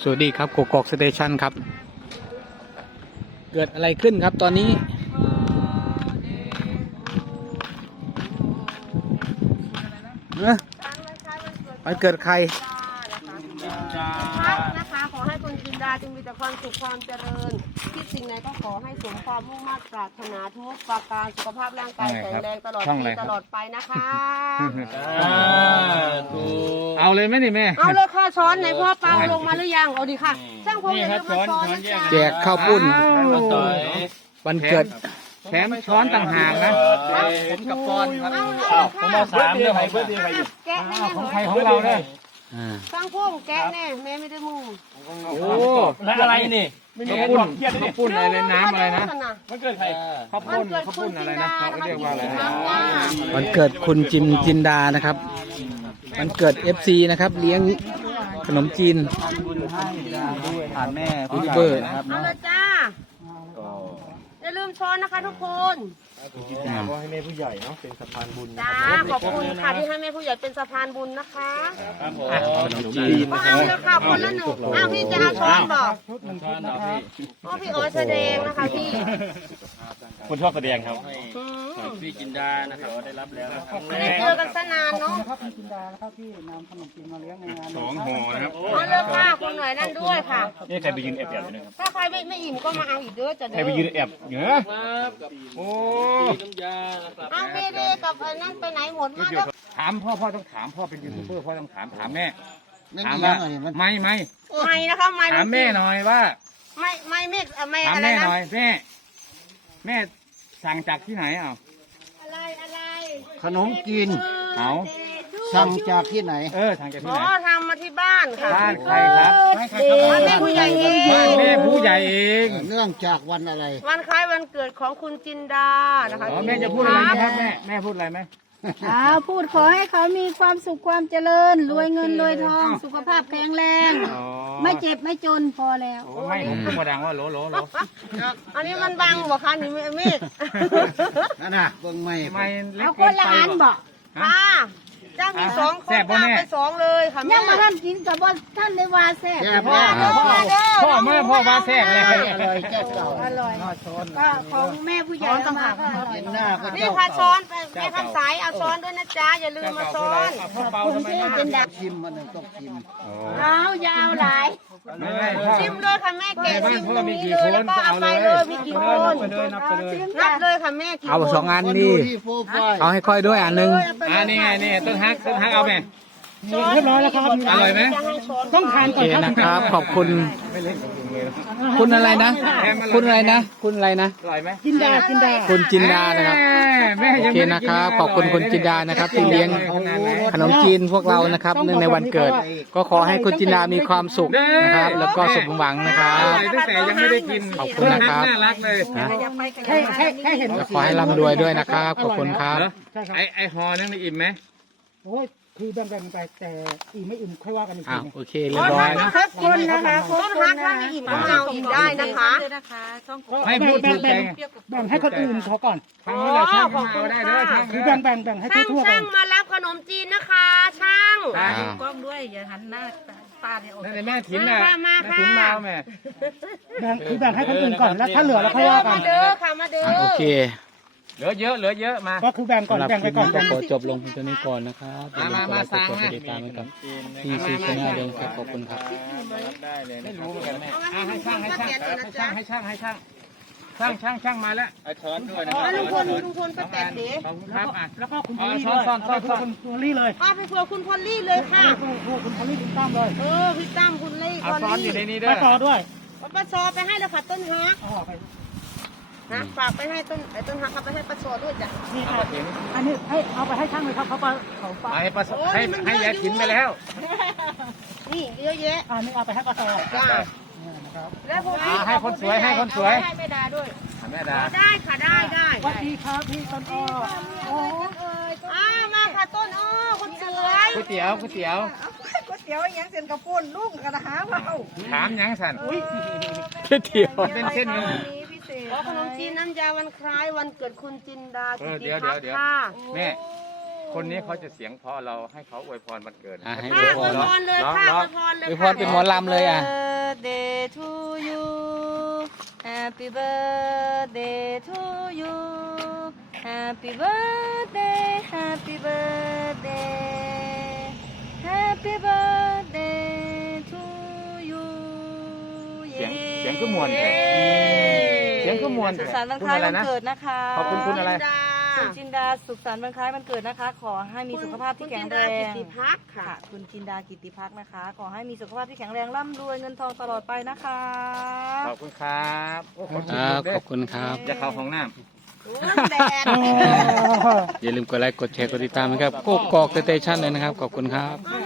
สวัสดีครับกกอกสเตชันครับ เกิดอะไรขึ้นครับตอนนี้เออมันเกิดใคราจงมีแต่ความสุขความเจริญ คิดสิ่งไหนก็ขอให้สมความมุ่งมั่นปรารถนาทุกประการสุขภาพร่างกายแข็งแรงตลอดช่องอะปีไรครับ ตลอดไปนะคะเอาเลยไหมนี่แม่ เอาเลยค่ะช้อนไหนพ่อเปาลงมาหรือยังเอาดีค่ะช่างพงอย่าลืมมาช้อนนะจ๊ะแจกข้าวปุ้นข้าวซอยวันเกิด แถมช้อนต่างหากนะ ผมกับปอนครับเอาเอาผมค่ะมาสามเรื่องของเพื่อนใครอยู่แกะแน่ของๆใครของเราเนี่ย ช่างพงแกะแน่แม่ไม่ได้มุ่งโอ้แล้วอะไรนี่ข้าวปุ้นข้าวปุ้นอะไรน้ำอะไรนะมันเกิดใครข้าววัปุ้นนเกิดข้าวคุปุ้ณนจิอะไรนนะดาเขานะคะเรียกว่าอะไรกินนะน้ำจ้าวันเกิดคุณจิมจินดานะครับวันเกิด FC นะครับ เลี้ยงขนมจีนผ่านแม่ยูทูบเบอร์เอาเลยจ้าอย่าลืมช้อนนะคะทุกคน ก็ให้แม่ผู้ใหญ่เนาะเป็นสะพานบุญจ้าขอบคุณค่ะที่ให้แม่ผู้ใหญ่เป็นสะพานบุญนะคะครับผมขนมจีนก็เอาเลยค่ะคนละหนึ่งอ้าวพี่จะเอาช้อนบอกช้อนเอาพี่อ๋อพี่อ๋อแสดงนะคะพี่คนชอบแสดงครับอืมพี่จินดานะครับได้รับแล้วนะครับไม่ได้เจอกันซะนานเนาะสองห่อนะครับเอาเลยค่ะคนหน่อยนั่นด้วยค่ะนี่ใครไปยืนแอบแอบอยู่นะครับถ้าใครไม่ไม่อิ่มก็มาเอาอีกเด้อจะใครเด้ไปยืนอแอบอยู่นะโอ้เอาเบเดกับไอ้นั่นไปไหนหมดมาแล้วถามพ่อพ่อต้องถามพ่อเป็นยูทูบเบอร์พ่อต้องถามถามแม่ถามว่าไม่ไม่ไม่นะคะไม่ถามแม่หน่อยว่า ไม่ไม่ไม่เอ่อไม่ถามอะไรแม่นะหน่อยแม่แม่สั่งจากที่ไหนอะอะไรอะไรขนมจีนเอา สั่งจากที่ไหน เออสั่งจากที่อ๋อไหน ทำมาที่บ้านค่ะบ้านใครครับ บ้านแม่ผู้ใหญ่เองบ้านแม่ผู้ใหญ่เอง เนื่องจากวันอะไร วันคล้ายวันเกิดของคุณจินดานะคะอ๋อแม่จะพูดอะไรไหมครับแม่แม่พูดอะไรไหมอ่าพูดขอให้เขามีความสุขความเจริญ รวยเงินรวยทอง สุขภาพแข็งแรง อ๋อไม่เจ็บไม่จนพอแล้ว โอ้ไม่ผมพูดมาดังว่าโหลโหลโหลอันนี้มันบังบ่คะนี่เมฆนั่นน่ะเบิ่งไม่ทำไมเล็เอากคเกินนละไปอันบอกค่ะเจ้ามีสองคนแซ่บบ่จ้าแม่ไปสองเลยค่ะยัแม่งมาท่านกินกับว่าท่านในวาแซ่บแซ่บพ่อมากพ่อพ่อแม่พ่อว่าแซ่บเลยอร่อยแซ่บเก่าอร่อยก็ของแม่ผู้ใหญ่เอามาก็อร่อยกินหน้าก็นี่เจ้าค่ะช้เก่าอนไปแม่คำสายเอาช้อนด้วยนะจ๊ะอย่าลืมมาช้อนพ่อเปาทำไมที่เป็นดักชิมมันหนึ่งต้องชิมเอาอย่าเอาหลายไม่ไม่พ่อชิมเลยค่ะแม่แกะในบ้าชินมพ่อตรงมีนี้กี่เลยคนแล้วก็เอาเอาเลไปยเลยมีกี่คนนับไปเลยนับไปเลยนับเลยค่ะแม่กี่คนเอาสองอันมันนี่ดูที่โฟไฟล์เอาให้ค่อยด้วยอันหนึง อ่านี่ไงนี่ต้นฮักต้นฮักเอาไหมเรียบร้อยแล้วครับ อร่อยไหมต้องทานโอเคนะครับ ขอบคุณ คุณอะไรนะ คุณอะไรนะ คุณอะไรนะ อร่อยไหมกินดากินดาคุณจินดานะครับแม่โอยังเคไม่ได้นะครับ ขอบคุณคุณจินดานะครับที่เลี้ยงขนมจีนพวกเรานะครับเนื่องในวันเกิด ก็ขอให้คุณจินดามีความสุขนะครับ แล้วก็สมหวังนะครับตั้งแต่ยังไม่ได้กินขอบคุณนะครับน่ารักเลยนะแค่แค่แค่เห็นแล้วขอให้ร่ำรวยด้วยนะครับ ขอบคุณครับไอไอฮอนั่นอิ่มไหม โอ้ยคือแบ่งๆไปแต่อิ่มไม่อิ่มค่อยว่ากันอีกอ้าทีวหนึงโอเคเรียบร้อยครบคนนะคะต้นฮักถ้าไม่อิ่มก็มาเอาอีกได้นะคะให้พูดถูกใจแบ่งให้คนอื่นเขาก่อนทางนู้นแหละช่างมาเอาได้เลยช่างคือเด้แบ่องแบ่งแบ่งให้ช่างทั่วๆกัช่านงมารับขนมจีนนะคะ ช่าง อ่า กล้องด้วยอย่าหันหน้าตาเนี่ยออกนั่นแหละแม่ถิ่นน่ะมาแม่ค่ะ ถิ่นมาเอาแม่ แบ่งคือแบ่งให้คนอื่นก่อนแล้วถ้าเหลือเราค่อยว่ากัมานเด้อค่ะมาเด้ออะโอเค เหลือเยอะเหลือเยอะมา ก็คือแบ่งก่อนสำหรับแบ่งคไปลิปก่อนนี้ก็แบ่งขอจบลงเพียงเท่านี้ก่อนนะครับอย่าลืมกดไลค์กดแชร์กดติดตามให้กับพี่ซีชาแนลด้วยนะครับขอบคุณครับ ได้เลยไม่รู้เหมือนกันแม่เอามาให้ช่างให้ช่างให้ช่างให้ช่างให้ช่างช่างช่างช่างมาแล้วไอช้อนด้วยนะอ๋อลุงพลลุงพลไปแตะเด๋ขอบคุณครับอะ แล้วก็คุณพอ๋ออลลี่ซ่ด้อวนยซ่อนซ่อนซ่อน คุณพอลลี่เลยป้าไปเผื่อคุณพอลลี่เลยค่ะ คุณพอลลี่คุณตั้มเลยเออพี่ตั้มคุณลี่เอาพอลซ่อนอยู่ในลี่นี้ด้ไปวยต่อด้วย ป้าซอไปให้แล้วค่ะต้นฮัก เอาออกไป นะฝากไปให้ต้นไอ้ต้นฮักเอาไปให้ป้าซอด้วยจ้ะนี่ค่ะอันนี้ให้เอาไปให้ช่างเลยครับเขาไปเขาไปให้ประสบให้ให้ยายถิ่นไปแล้ว นี่เยอะแยะอันนี้เอาไปให้ปลาซอจ้าเนี่ยนะครับแล้วพวกอ่าให้คนสวยให้คนสวยให้แม่ดาด้วยแม่ดาได้ค่ะได้ได้สวัสดีครับพี่ต้นอ้อโอ้อ่ามาค่ะต้นอ้อคนสวยก๋วยเตี๋ยวก๋วยเตี๋ยวก๋วยเตี๋ยวยังเส้นกระปุนลุงกระหาเบาถามยังสันก๋วยเตี๋ยวเป็นเส้นหนึง ขอขนมจีนน้ำยาวันคล้ายวันเกิดคุณจินดาจิตพัฒน์ค่ะแม่คนนี้เขาจะเสียงพราเราให้เขาอวยพรวันเกิดอะให้ ค่ะอวยพรเลยค่ะอวยพรเลยอวยพรเป็นหมอลำเลยอะ Happy birthday to you Happy birthday Happy birthday Happy birthday to you เสียงเสียงก็มวนเลย เย สียงก็มวนสุขสันต์วันพูดคล้ายอะไรวันนะเกิดนะคะขอบคุณคุณอะไร คุณจินดาสุขสันต์วันคล้ายวันเกิดนะคะ ขอให้มีสุขภาพที่แข็งแรคุณจินดากิงติพักค่ะค่ะ คุณจินดากิติพักนะคะ ขอให้มีสุขภาพที่แข็งแรงร่ำรวยเงินทองตลอดไปนะคะขอบคุณครับโอ้ขอบคคุณรับเด้ขอบคุณครับอย่าเข้าห้องน้แดด อย่าลืมกดไลค์กดแชร์กดติดตามนะครับโกกอกสเตชันเลยนะครับ ขอบคุณครับอย่าลื